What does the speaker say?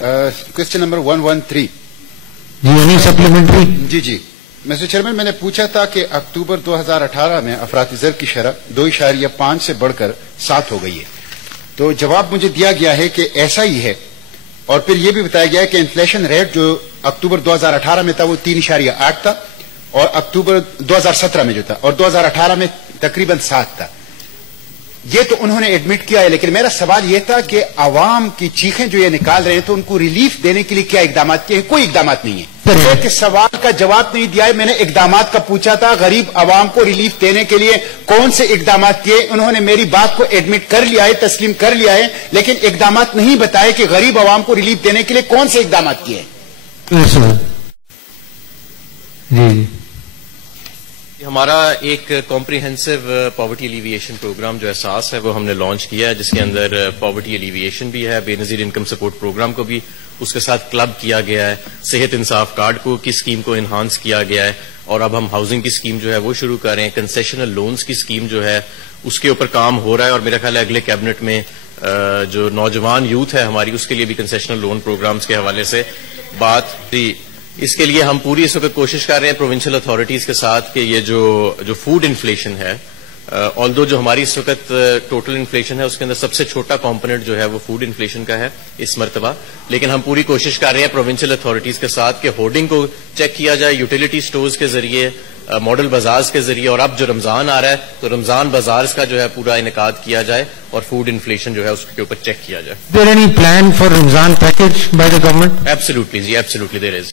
Question number 113 जी, any supplementary? जी mister chairman, मैंने पूछा था कि अक्टूबर 2018 में अफराती ज़र की शरह 2.5 से बढ़कर 7 हो गई है। तो जवाब मुझे दिया गया है कि ऐसा ही है, और फिर यह भी बताया गया है कि इन्फ्लेशन रेट जो अक्टूबर 2018 में था वो 3.8 था, और अक्टूबर 2017 में जो था, और 2018 में तकरीबन 7 था। ये तो उन्होंने एडमिट किया है, लेकिन मेरा सवाल यह था कि आवाम की चीखें जो ये निकाल रहे हैं, तो उनको रिलीफ देने के लिए क्या इकदाम किए हैं? कोई इकदाम नहीं है। कि सवाल का जवाब नहीं दिया है। मैंने इकदाम का पूछा था, गरीब आवाम को रिलीफ देने के लिए कौन से इकदाम किए? उन्होंने मेरी बात को एडमिट कर लिया है, तस्लीम कर लिया है, लेकिन इकदाम नहीं बताए कि गरीब आवाम को रिलीफ देने के लिए कौन से इकदाम किए। जी, हमारा एक कॉम्प्रिहेंसिव पॉवर्टी एलिविएशन प्रोग्राम जो एहसास है वो हमने लॉन्च किया है, जिसके अंदर पॉवर्टी एलिविएशन भी है, बेनजीर इनकम सपोर्ट प्रोग्राम को भी उसके साथ क्लब किया गया है, सेहत इंसाफ कार्ड को की स्कीम को इन्हांस किया गया है, और अब हम हाउसिंग की स्कीम जो है वो शुरू कर रहे हैं। कंसेशनल लोन्स की स्कीम जो है उसके ऊपर काम हो रहा है, और मेरा ख्याल है अगले कैबिनेट में जो नौजवान यूथ है हमारी, उसके लिए भी कंसेशनल लोन प्रोग्राम्स के हवाले से बात थी। इसके लिए हम पूरी इस वक्त कोशिश कर रहे हैं प्रोविंशियल अथॉरिटीज के साथ कि ये जो फूड इन्फ्लेशन है, ऑल्दो जो हमारी इस वक्त टोटल इन्फ्लेशन है उसके अंदर सबसे छोटा कंपोनेंट जो है वो फूड इन्फ्लेशन का है इस मरतबा, लेकिन हम पूरी कोशिश कर रहे हैं प्रोविंशियल अथॉरिटीज के साथ कि होर्डिंग को चेक किया जाए, यूटिलिटी स्टोर्स के जरिए, मॉडल बाजार के जरिए, और अब जो रमजान आ रहा है तो रमजान बाजार का जो है पूरा इनेकाद किया जाए और फूड इन्फ्लेशन जो है उसके ऊपर चेक किया जाए। Is there any plan for Ramzan package by the government? Absolutely, ji, absolutely there is.